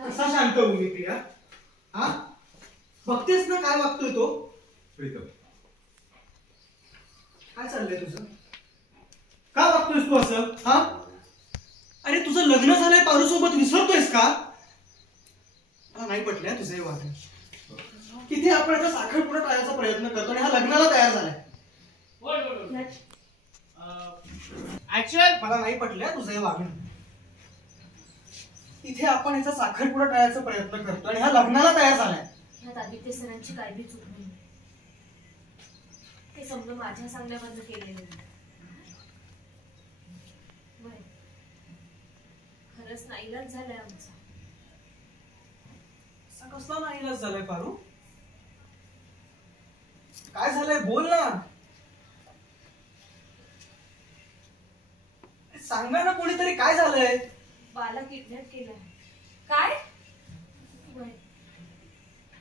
कसा शांत होऊ मी प्रिया? हा बघतेस ना काय वागतोय तो? काय चाललंय तुझं? का वागतोयस तू असं? हा अरे तुझं लग्न झालंय पारू सोबत, विसरतोयस का? मला नाही पटलंय तुझं हे वागणं. किती आपण याचा साखरपुडा टाळायचा प्रयत्न करतो आणि हा लग्नाला तयार झालाय. मला नाही पटलंय तुझं हे वागणं. इथे आपण याचा साखरपुडा टाळायचा प्रयत्न करतो आणि हा लग्नाला तयार झालाय. ह्यात आदित्य सरांची काय बी चूक नाही. ते समजा माझ्या सांगण्याबद्दल केलेलं नाही. खरंच नाईलाज झालाय आमचा. असा कसला नाईलाज झालाय पारू? काय झालंय बोल ना. सांगा ना कोणीतरी काय झालंय? बाला किडनॅप केलाय. काय?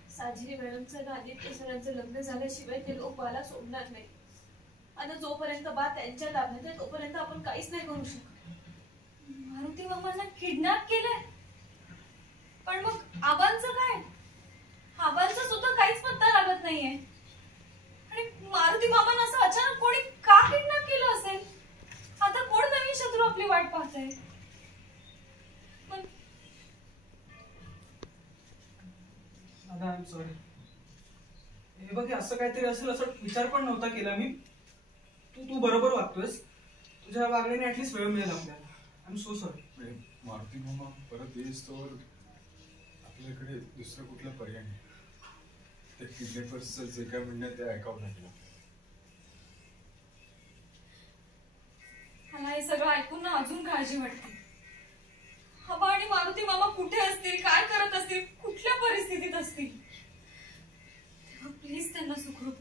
साजिरी मॅडमचं आणि आदित्य सरांचं लग्न झाल्याशिवाय ते लोक बाला सोडणार नाही. आता जोपर्यंत बा त्यांच्या ताब्यात आहे तोपर्यंत आपण काहीच नाही करू शकत. मारुती मामांना किडनॅप केलंय? पण मग आबांचं काय? आबांचा सुद्धा काहीच पत्ता लागत नाहीये. आणि मारुती मामांना असं अचानक कोणी का किडनॅप केलं असेल? आता कोण नवीन शत्रू आपली वाट पाहतंय? I am sorry. हे बघ असं काहीतरी असेल असं विचार पण नव्हता केला मी. तू बरोबर वागतोयस. तुझ्या वागण्याने ऍटलीस्ट वेळ मिळेल आपल्याला. I am so sorry. Maruti मामा परत येईस तर आपल्याकडे दुसरा कुठला पर्याय नाही. त्या किडनॅपर्सचं जे काय म्हणणं ते ऐकावं लागलं. मला हे सगळं ऐकून ना अजून काळजी वाटते. आबा आणि मारुती मामा कुठे असतील, काय करत असतील, कुठल्या परिस्थितीत असतील? तेव्हा प्लीज त्यांना सुखरूप